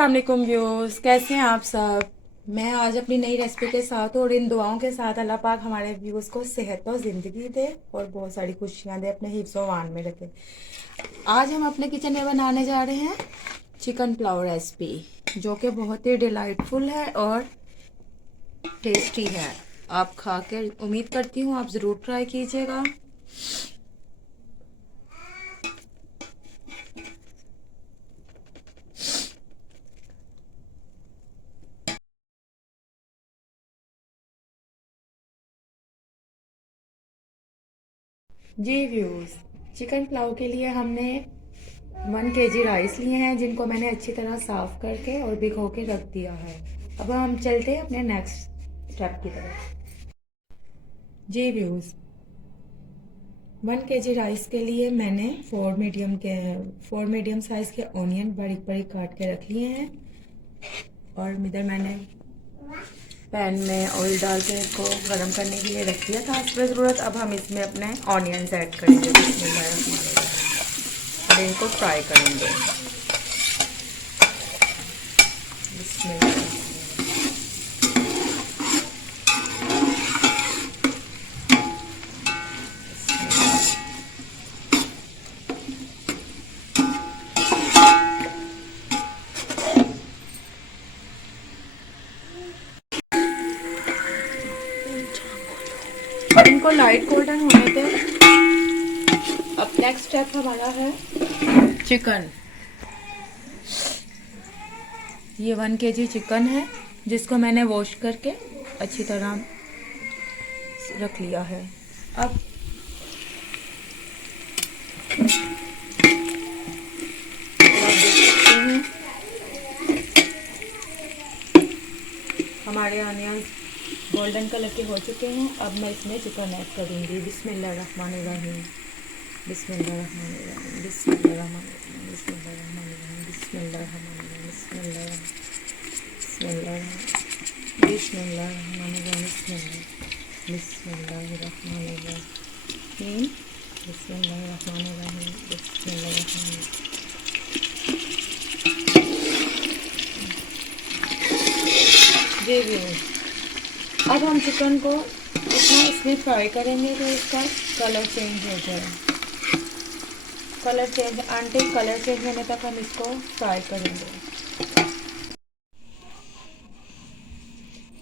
अस्सलाम वालेकुम व्यूअर्स, कैसे हैं आप सब। मैं आज अपनी नई रेसिपी के साथ और इन दुआओं के साथ अल्लाह पाक हमारे व्यूअर्स को सेहत और ज़िंदगी दे और बहुत सारी खुशियां दे, अपने हिफ्ज़ व मान में रखे। आज हम अपने किचन में बनाने जा रहे हैं चिकन पुलाव रेसिपी, जो कि बहुत ही डिलाइटफुल है और टेस्टी है। आप खा के उम्मीद करती हूँ आप ज़रूर ट्राई कीजिएगा। जी व्यूअर्स, चिकन पुलाव के लिए हमने 1 kg राइस लिए हैं, जिनको मैंने अच्छी तरह साफ़ करके और भिगो के रख दिया है। अब हम चलते हैं अपने नेक्स्ट स्टेप की तरफ। जी व्यूअर्स, 1 kg राइस के लिए मैंने 4 मीडियम साइज़ के ऑनियन बारीक बारीक काट के रख लिए हैं और इधर मैंने पैन में ऑयल डाल के इसको गर्म करने के लिए रख दिया था हस्ब ज़रूरत। अब हम इसमें अपने ऑनियंस ऐड करेंगे और इनको फ्राई करेंगे। और इनको लाइट गोल्डन होने पे अब नेक्स्ट स्टेप हमारा है चिकन। ये 1 kg चिकन है, जिसको मैंने वॉश करके अच्छी तरह रख लिया है। अब हमारे ऑनियंस गोल्डन कलर के हो चुके हैं। अब मैं इसमें चिकन ऐड करूँगी। बिस्मिल्लाहिर्रहमानिर्रहीम, बिस्मिल्लाहिर्रहमानिर्रहीम, बिस्मिल्लाहिर्रहमानिर्रहीम, बिस्मिल्लाहिर्रहमानिर्रहीम, बिस्मिल्लाहिर्रहमानिर्रहीम, बिस्मिल्लाहिर्रहमानिर्रहीम, बिस्मिल्लाहिर्रहमानिर्रहीम, बिस्मिल्लाहिर्रहमानिर्रहीम, बिस्मिल्लाहिर्रहमानिर्रहीम। जी भी। अब हम चिकन को इतना इसमें फ्राई करेंगे कि इसका कलर चेंज हो जाए। कलर चेंज होने तक हम इसको फ्राई करेंगे।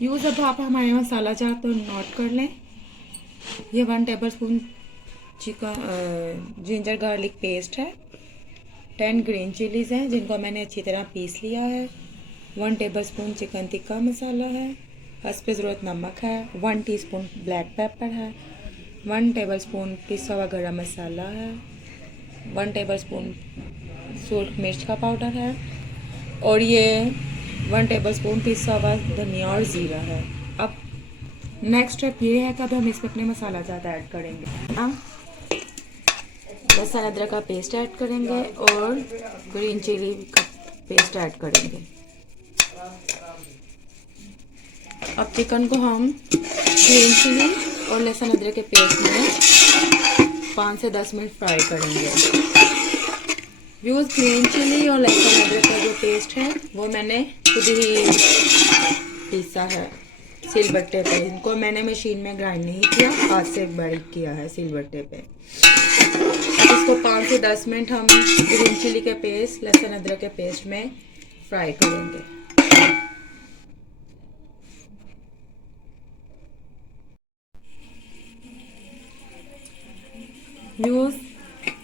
यूज़ अब आप हमारे मसाला चाट तो नोट कर लें। ये 1 tablespoon chicken ginger garlic paste है। 10 ग्रीन चिलीज़ हैं, जिनको मैंने अच्छी तरह पीस लिया है। 1 टेबलस्पून चिकन टिक्का मसाला है। हस्ब ज़रूरत नमक है। 1 टीस्पून ब्लैक पेपर है। 1 टेबलस्पून पिसा हुआ गरम मसाला है। 1 टेबलस्पून सूरख मिर्च का पाउडर है और ये 1 टेबलस्पून पिसा हुआ धनिया और ज़ीरा है। अब नेक्स्ट स्टेप ये है कि अब हम इसमें अपने मसाला ज़्यादा ऐड करेंगे। लहसुन अदरक का पेस्ट ऐड करेंगे और ग्रीन चिली का पेस्ट ऐड करेंगे। अब चिकन को हम ग्रीन चिली और लहसुन अदरक के पेस्ट में 5 से 10 मिनट फ्राई करेंगे। यूज़ ग्रीन चिली और लहसुन अदरक का जो पेस्ट है वो मैंने खुद ही पीसा है सिलबट्टे पे। इनको मैंने मशीन में ग्राइंड नहीं किया, हाथ से बारीक किया है सिलबट्टे पे। अब इसको 5 से 10 मिनट हम ग्रीन चिली के पेस्ट लहसुन अदरक के पेस्ट में फ्राई करेंगे। यूज़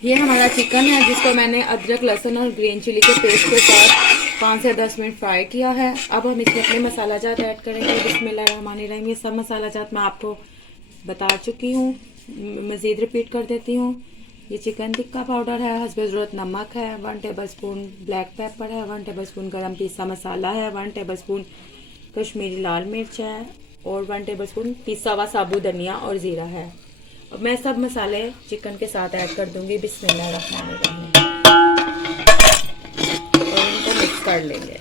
ये हमारा चिकन है, जिसको मैंने अदरक लहसुन और ग्रीन चिली के पेस्ट के साथ 5 से 10 मिनट फ्राई किया है। अब हम इसमें अपने मसाला जात ऐड करेंगे। बिस्मिल्लाहिर्रहमानिर्रहीम। ये सब मसाला जात मैं आपको बता चुकी हूँ, मज़ीद रिपीट कर देती हूँ। ये चिकन टिक्का पाउडर है, हस्ब ज़रूरत नमक है, 1 टेबलस्पून ब्लैक पेपर है, 1 टेबलस्पून गरम पिसा मसाला है, 1 टेबलस्पून कश्मीरी लाल मिर्च है और 1 टेबलस्पून पिसा हुआ साबुत धनिया और ज़ीरा है। अब मैं सब मसाले चिकन के साथ ऐड कर दूंगी। बिस्मिल्लाहिर्रहमानिर्रहीम और इनको मिक्स कर लेंगे।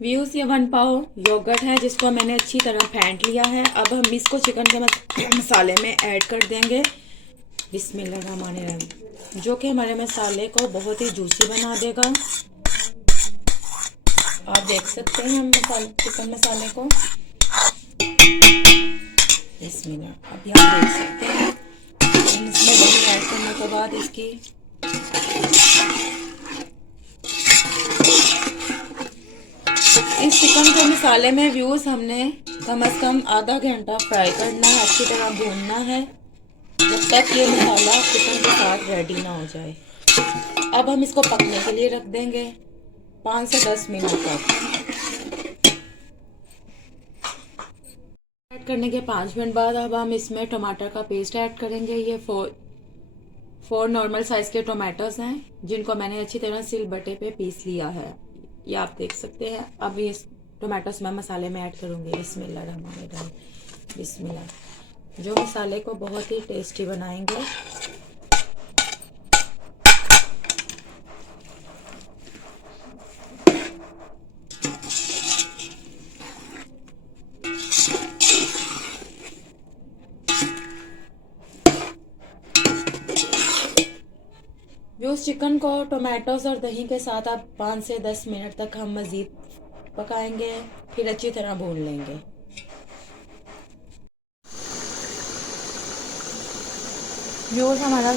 व्यूज़ ये 1 पाव योगर्ट है जिसको मैंने अच्छी तरह फेंट लिया है। अब हम इसको चिकन के मसाले में ऐड कर देंगे बिस्मिल्लाहिर्रहमानिर्रहीम, जो कि हमारे मसाले को बहुत ही जूसी बना देगा। आप देख सकते हैं हम चिकन मसाले को बिस्मिल्लाह। अभी आप देख सकते हैं इसमें दही ऐड करने के बाद इसकी इस चिकन के मसाले में व्यूज हमने कम से कम आधा घंटा फ्राई करना है, अच्छी तरह भूनना है जब तक ये मसाला चिकन के साथ रेडी ना हो जाए। अब हम इसको पकने के लिए रख देंगे 5 से 10 मिनट तक। ऐड करने के 5 मिनट बाद अब हम इसमें टमाटर का पेस्ट ऐड करेंगे। ये 4 नॉर्मल साइज के टोमेटोज हैं जिनको मैंने अच्छी तरह सिलबट्टे पे पीस लिया है, ये आप देख सकते हैं। अब ये टोमेटोज मैं मसाले में ऐड करूंगी बिस्मिल्लाहिर्रहमानिर्रहीम, बिस्मिल्लाह, जो मसाले को बहुत ही टेस्टी बनाएंगे। जो चिकन को टोमेटोज और दही के साथ आप 5 से 10 मिनट तक हम मज़ीद पकाएंगे, फिर अच्छी तरह भून लेंगे। जो हमारा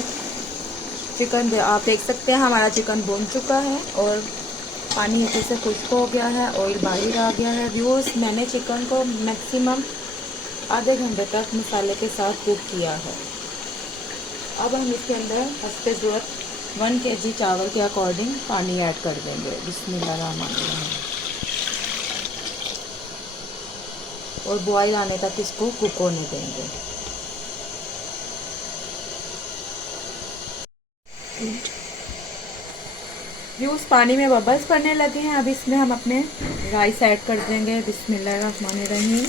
चिकन आप देख सकते हैं हमारा चिकन भून चुका है और पानी अच्छे से खुश्क हो गया है, ऑयल बाहर आ गया है। व्यूअर्स, मैंने चिकन को मैक्सिमम आधे घंटे तक मसाले के साथ कुक किया है। अब हम इसके अंदर हस्बे ज़रूरत 1 kg चावल के अकॉर्डिंग पानी ऐड कर देंगे बिस्मिल्लाहिर्रहमानिर्रहीम, और बॉयल आने तक इसको कुक होने देंगे। व्यूज, पानी में बबल्स पड़ने लगे हैं। अब इसमें हम अपने राइस ऐड कर देंगे बिस्मिल्लाहिर्रहमानिर्रहीम,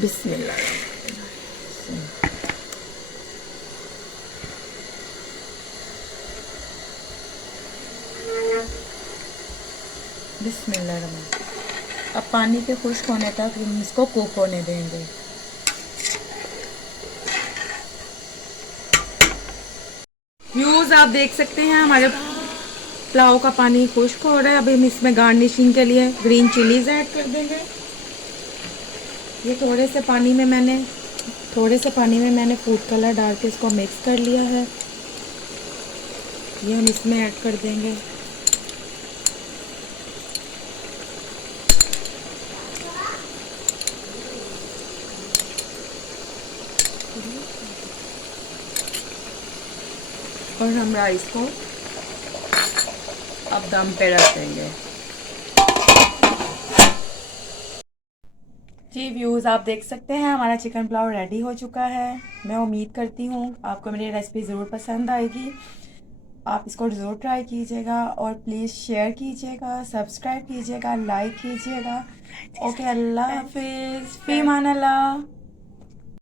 बिस्मिल्लाह। बिस्मिल्लाह। अब पानी के खुश्क होने तक हम इसको कुक होने देंगे। व्यूज, आप देख सकते हैं हमारे पुलाव का पानी खुश्क हो रहा है। अभी हम इसमें गार्निशिंग के लिए ग्रीन चिलीज ऐड कर देंगे। ये थोड़े से पानी में मैंने फूड कलर डाल के इसको मिक्स कर लिया है, ये हम इसमें ऐड कर देंगे। और हम राइस को अब दम पे रख देंगे। जी व्यूज़, आप देख सकते हैं हमारा चिकन पुलाव रेडी हो चुका है। मैं उम्मीद करती हूँ आपको मेरी रेसिपी ज़रूर पसंद आएगी। आप इसको ज़रूर ट्राई कीजिएगा और प्लीज़ शेयर कीजिएगा, सब्सक्राइब कीजिएगा, लाइक कीजिएगा। ओके, अल्लाह हाफिज़, फ़ी अमान अल्लाह।